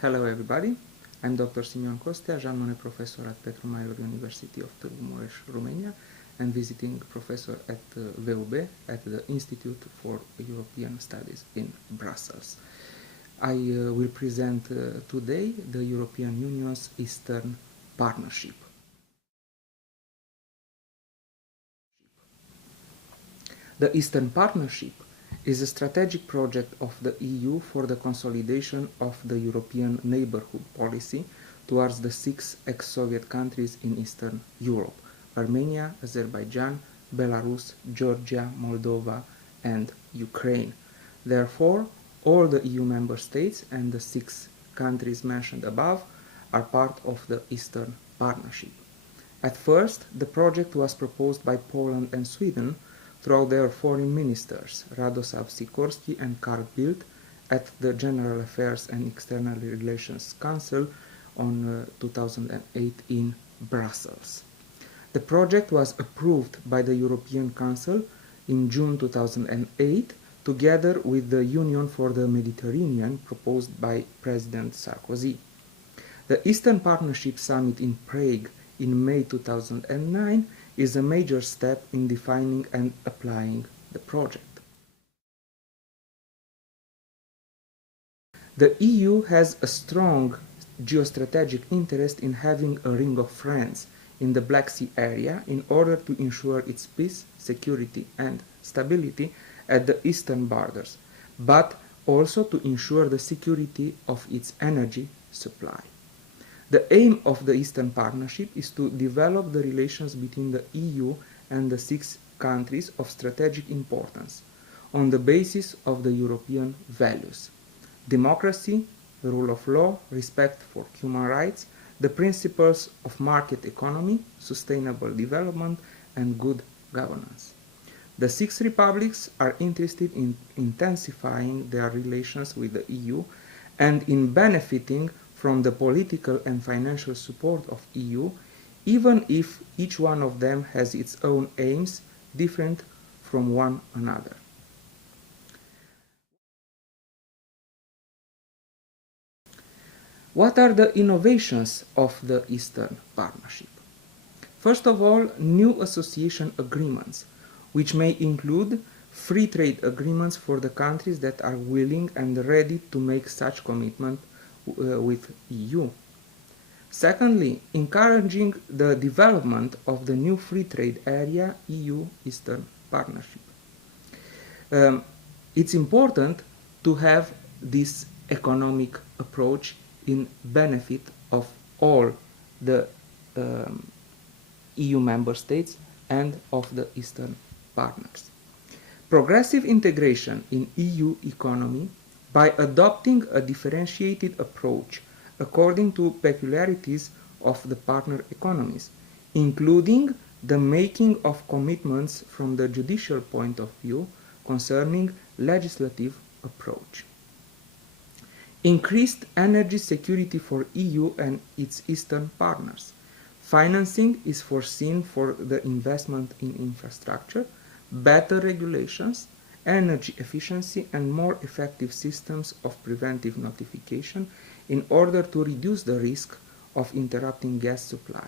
Hello everybody, I'm Dr. Simion Costea, Jean Professor at Petru Maior University of Târgu Mureș, Romania, and visiting professor at VUB at the Institute for European Studies in Brussels. I will present today the European Union's Eastern Partnership. The Eastern Partnership is a strategic project of the EU for the consolidation of the European neighborhood policy towards the 6 ex-Soviet countries in Eastern Europe: Armenia, Azerbaijan, Belarus, Georgia, Moldova, and Ukraine. Therefore, all the EU member states and the 6 countries mentioned above are part of the Eastern Partnership. At first, the project was proposed by Poland and Sweden through their foreign ministers, Radosław Sikorski and Carl Bildt, at the General Affairs and External Relations Council on 2008 in Brussels. The project was approved by the European Council in June 2008, together with the Union for the Mediterranean proposed by President Sarkozy. The Eastern Partnership Summit in Prague in May 2009 is a major step in defining and applying the project. The EU has a strong geostrategic interest in having a ring of friends in the Black Sea area in order to ensure its peace, security, and stability at the eastern borders, but also to ensure the security of its energy supply. The aim of the Eastern Partnership is to develop the relations between the EU and the 6 countries of strategic importance on the basis of the European values: democracy, the rule of law, respect for human rights, the principles of market economy, sustainable development, and good governance. The 6 republics are interested in intensifying their relations with the EU and in benefiting from the political and financial support of EU, even if each one of them has its own aims different from one another. What are the innovations of the Eastern Partnership? First of all, new association agreements, which may include free trade agreements for the countries that are willing and ready to make such commitment with EU. Secondly, encouraging the development of the new free trade area, EU-Eastern Partnership. It's important to have this economic approach in benefit of all the EU member states and of the Eastern partners. Progressive integration in EU economy by adopting a differentiated approach according to peculiarities of the partner economies, including the making of commitments from the judicial point of view concerning legislative approach. Increased energy security for EU and its Eastern partners. Financing is foreseen for the investment in infrastructure, better regulations, energy efficiency, and more effective systems of preventive notification in order to reduce the risk of interrupting gas supply.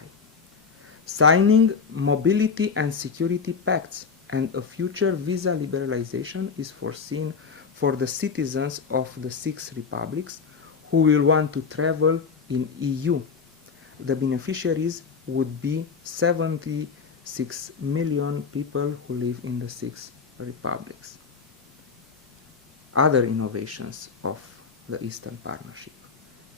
Signing mobility and security pacts and a future visa liberalization is foreseen for the citizens of the 6 republics who will want to travel in EU. The beneficiaries would be 76 million people who live in the 6 republics. Other innovations of the Eastern Partnership: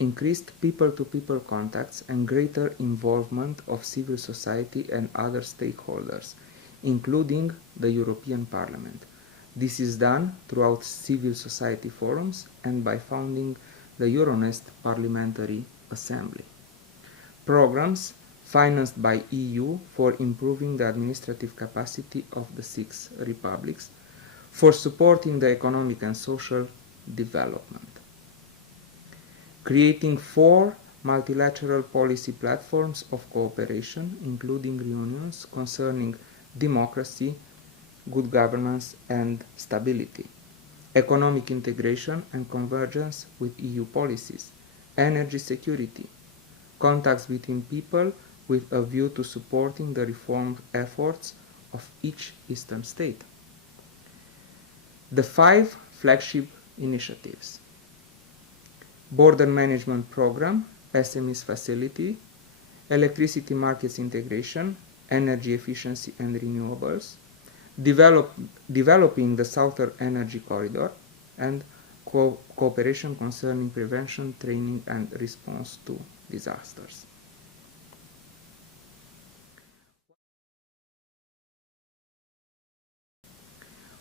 increased people-to-people contacts and greater involvement of civil society and other stakeholders, including the European Parliament. This is done throughout civil society forums and by founding the Euronest Parliamentary Assembly. Programs financed by EU for improving the administrative capacity of the 6 republics, for supporting the economic and social development. Creating 4 multilateral policy platforms of cooperation, including reunions concerning democracy, good governance, and stability, economic integration and convergence with EU policies, energy security, contacts between people with a view to supporting the reform efforts of each eastern state. The 5 flagship initiatives: Border Management Program, SMEs Facility, Electricity Markets Integration, Energy Efficiency and Renewables, Developing the Southern Energy Corridor, and Cooperation concerning prevention, training and response to disasters.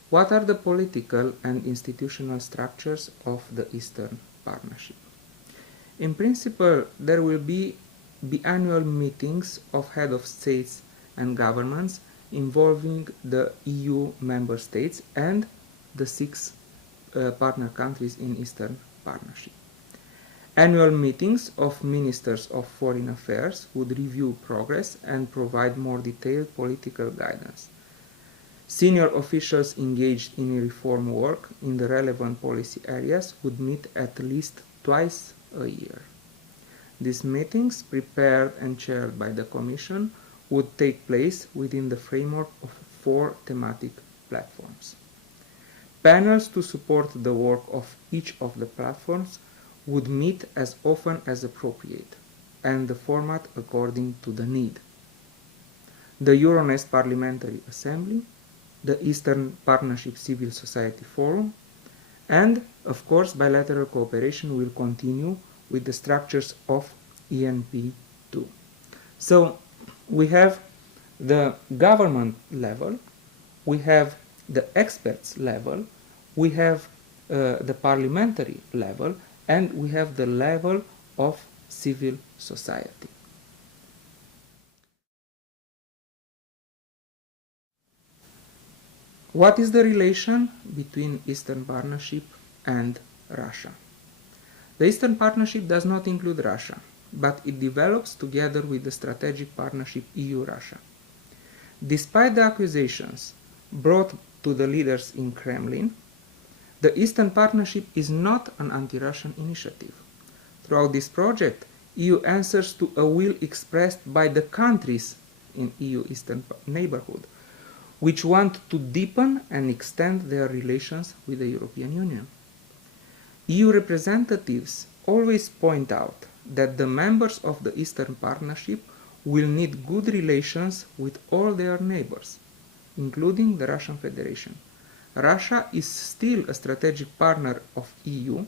What are the political and institutional structures of the Eastern Partnership? In principle, there will be biannual meetings of heads of states and governments involving the EU member states and the 6 partner countries in Eastern Partnership. Annual meetings of ministers of foreign affairs would review progress and provide more detailed political guidance. Senior officials engaged in reform work in the relevant policy areas would meet at least twice a year. These meetings, prepared and chaired by the Commission, would take place within the framework of 4 thematic platforms. Panels to support the work of each of the platforms would meet as often as appropriate, and the format according to the need. The Euronest Parliamentary Assembly, the Eastern Partnership Civil Society Forum, and, of course, bilateral cooperation will continue with the structures of ENP2. So, we have the government level, we have the experts level, we have the parliamentary level, and we have the level of civil society. What is the relation between Eastern Partnership and Russia? The Eastern Partnership does not include Russia, but it develops together with the strategic partnership EU-Russia. Despite the accusations brought to the leaders in Kremlin, the Eastern Partnership is not an anti-Russian initiative. Throughout this project, EU answers to a will expressed by the countries in EU Eastern neighborhood, which want to deepen and extend their relations with the European Union. EU representatives always point out that the members of the Eastern Partnership will need good relations with all their neighbors, including the Russian Federation. Russia is still a strategic partner of EU,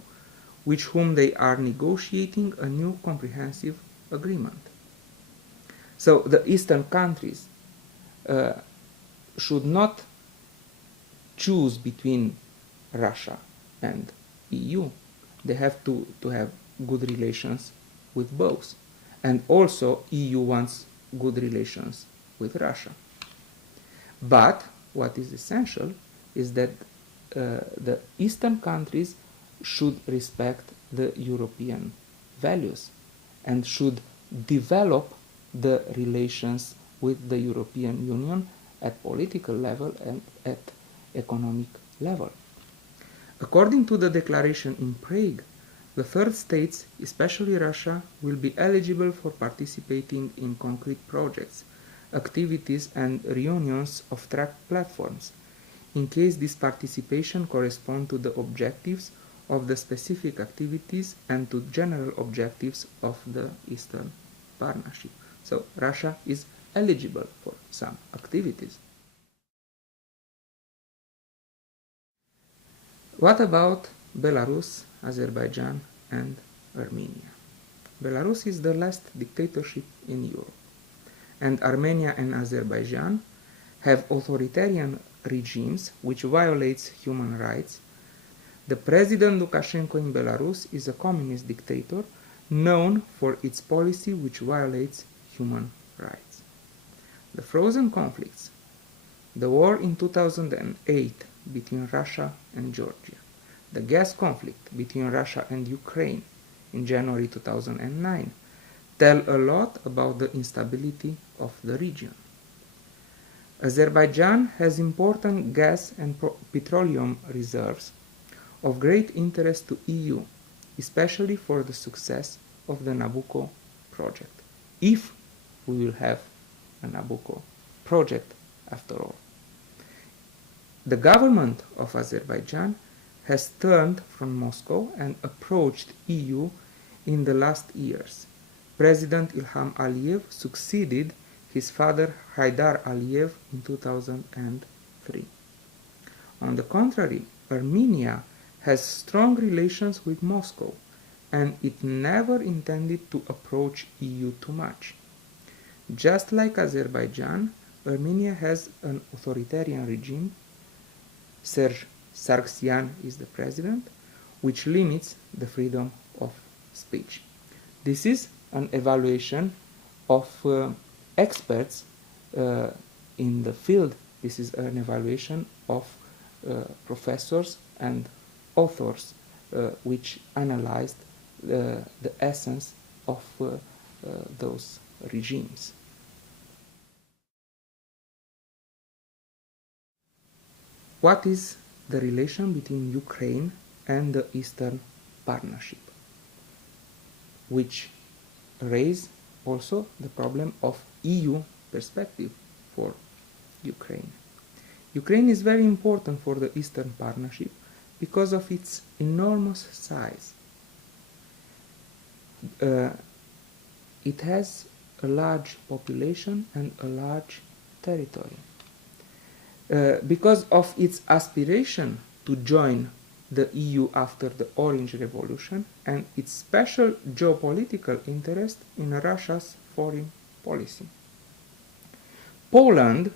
with whom they are negotiating a new comprehensive agreement. So the Eastern countries should not choose between Russia and EU. They have to have good relations with both. And also EU wants good relations with Russia. But what is essential is that the Eastern countries should respect the European values and should develop the relations with the European Union at political level and at economic level. According to the declaration in Prague, the third states, especially Russia, will be eligible for participating in concrete projects, activities and reunions of track platforms, in case this participation corresponds to the objectives of the specific activities and to general objectives of the Eastern Partnership. So Russia is eligible for some activities. What about Belarus, Azerbaijan and Armenia? Belarus is the last dictatorship in Europe, and Armenia and Azerbaijan have authoritarian regimes which violates human rights. The President Lukashenko in Belarus is a communist dictator known for its policy which violates human rights. The frozen conflicts, the war in 2008 between Russia and Georgia, the gas conflict between Russia and Ukraine in January 2009, tell a lot about the instability of the region. Azerbaijan has important gas and petroleum reserves of great interest to EU, especially for the success of the Nabucco project, if we will have a Nabucco project after all. The government of Azerbaijan has turned from Moscow and approached EU in the last years. President Ilham Aliyev succeeded his father Haidar Aliyev in 2003. On the contrary, Armenia has strong relations with Moscow, and it never intended to approach EU too much. Just like Azerbaijan, Armenia has an authoritarian regime. Serge Sargsyan is the president, which limits the freedom of speech. This is an evaluation of experts in the field. This is an evaluation of professors and authors which analyzed the essence of those regimes. What is the relation between Ukraine and the Eastern Partnership, which raise also the problem of EU perspective for Ukraine? Ukraine is very important for the Eastern Partnership because of its enormous size. It has a large population and a large territory. Because of its aspiration to join the EU after the Orange Revolution and its special geopolitical interest in Russia's foreign policy. Poland,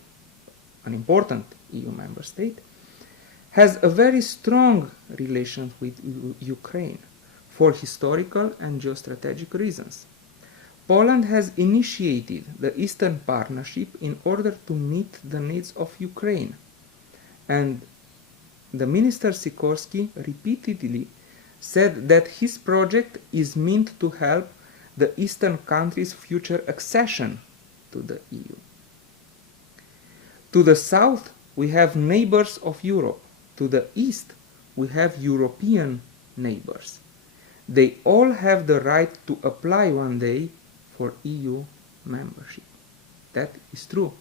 an important EU member state, has a very strong relation with Ukraine for historical and geostrategic reasons. Poland has initiated the Eastern Partnership in order to meet the needs of Ukraine, and the Minister Sikorski repeatedly said that his project is meant to help the Eastern countries' future accession to the EU. To the south, we have neighbors of Europe. To the east, we have European neighbors. They all have the right to apply one day for EU membership. That is true.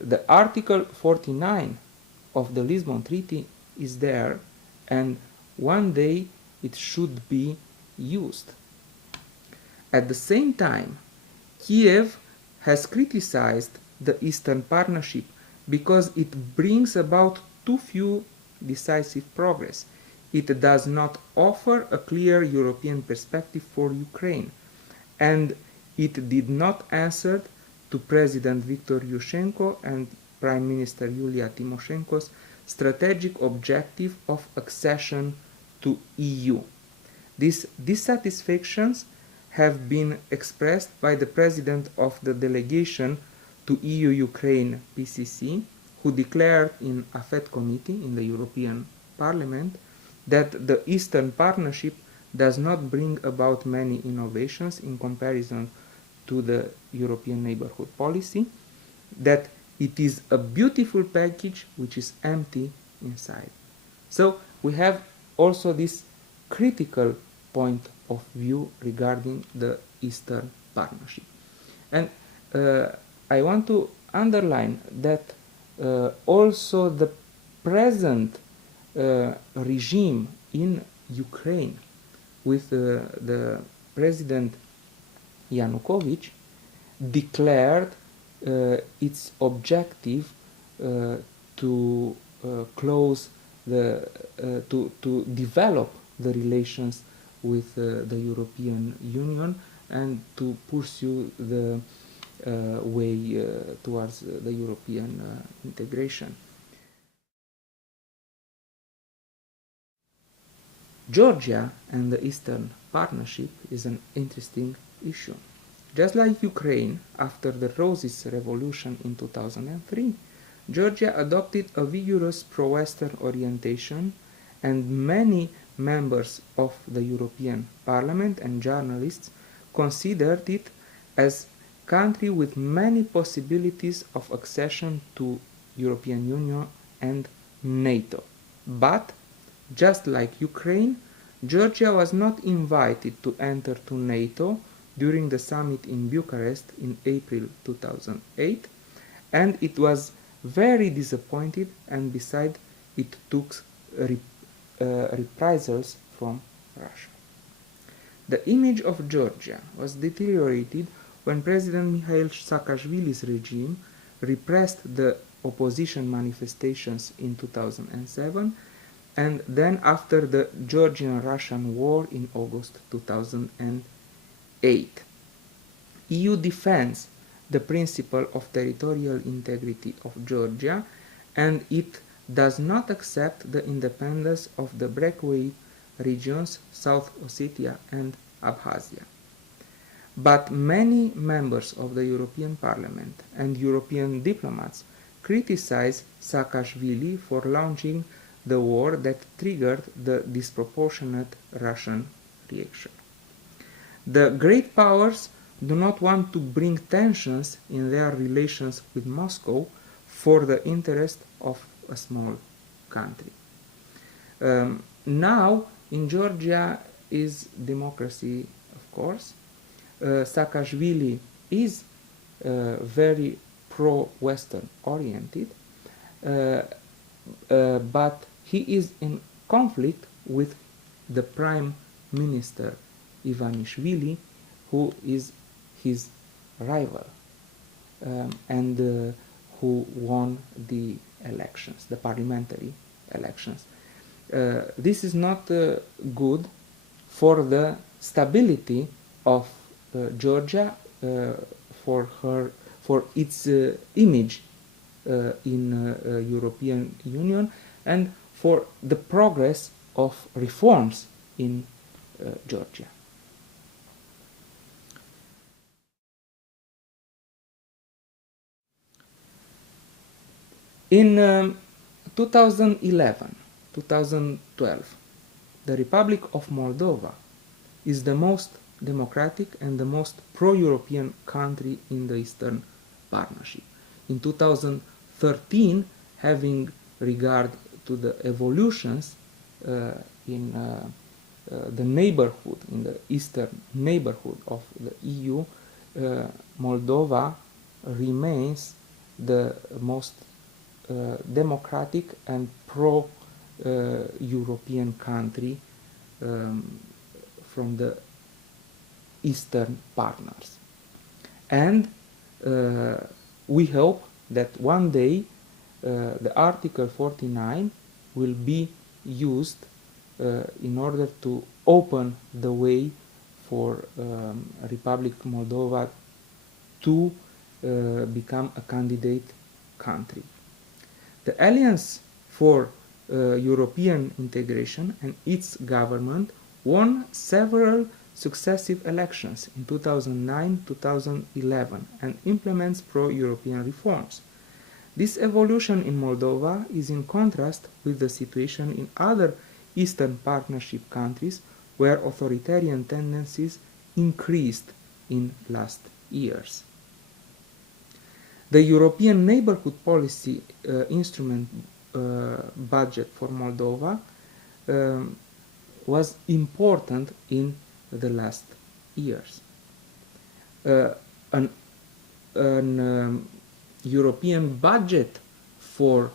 The Article 49 of the Lisbon Treaty is there, and one day it should be used. At the same time, Kiev has criticized the Eastern Partnership because it brings about too few decisive progress. It does not offer a clear European perspective for Ukraine, and it did not answer to President Viktor Yushchenko and Prime Minister Yulia Tymoshenko's strategic objective of accession to EU. These dissatisfactions have been expressed by the President of the delegation to EU-Ukraine PCC, who declared in AFET committee in the European Parliament that the Eastern Partnership does not bring about many innovations in comparison to the European neighborhood policy, that it is a beautiful package which is empty inside. So we have also this critical point of view regarding the Eastern Partnership. And I want to underline that also the present regime in Ukraine with the President Yanukovych declared its objective to close to develop the relations with the European Union and to pursue the way towards the European integration. Georgia and the Eastern Partnership is an interesting issue. Just like Ukraine, after the Roses Revolution in 2003, Georgia adopted a vigorous pro-Western orientation, and many members of the European Parliament and journalists considered it as a country with many possibilities of accession to European Union and NATO. But, just like Ukraine, Georgia was not invited to enter to NATO during the summit in Bucharest in April 2008, and it was very disappointed, and besides it took reprisals from Russia. The image of Georgia was deteriorated when President Mikhail Saakashvili's regime repressed the opposition manifestations in 2007, and then after the Georgian-Russian war in August 2008. EU defends the principle of territorial integrity of Georgia, and it does not accept the independence of the breakaway regions South Ossetia and Abkhazia. But many members of the European Parliament and European diplomats criticize Saakashvili for launching the war that triggered the disproportionate Russian reaction. The great powers do not want to bring tensions in their relations with Moscow for the interest of a small country. Now, in Georgia is democracy, of course. Saakashvili is very pro-Western oriented, but he is in conflict with the Prime Minister Ivanishvili, who is his rival and who won the elections, the parliamentary elections. This is not good for the stability of Georgia, for its image in European Union, and for the progress of reforms in Georgia. In 2011-2012, the Republic of Moldova is the most democratic and the most pro-European country in the Eastern Partnership. In 2013, having regard to the evolutions in the neighborhood, in the eastern neighborhood of the EU, Moldova remains the most democratic and pro-European country from the Eastern partners. And we hope that one day the Article 49 will be used in order to open the way for Republic Moldova to become a candidate country. The Alliance for European Integration and its government won several successive elections in 2009-2011 and implements pro-European reforms. This evolution in Moldova is in contrast with the situation in other Eastern Partnership countries where authoritarian tendencies increased in last years. The European Neighbourhood Policy instrument budget for Moldova was important in the last years. An European budget for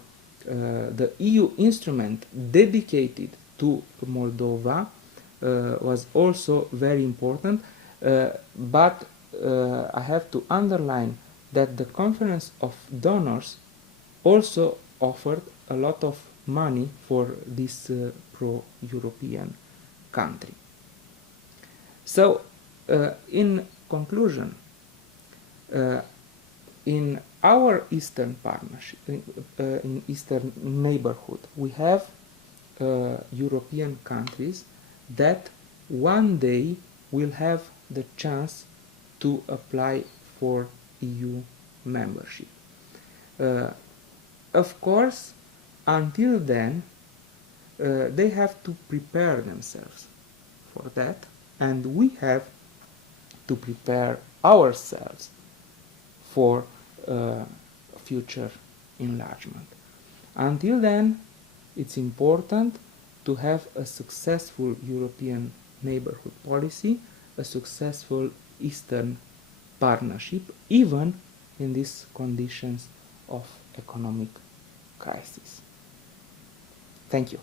the EU instrument dedicated to Moldova was also very important, but I have to underline that the Conference of Donors also offered a lot of money for this pro-European country. So, in conclusion, in our Eastern Partnership, in Eastern neighborhood, we have European countries that one day will have the chance to apply for EU membership. Of course, until then, they have to prepare themselves for that, and we have to prepare ourselves for future enlargement. Until then, it's important to have a successful European neighborhood policy, a successful Eastern partnership, even in these conditions of economic crisis. Thank you.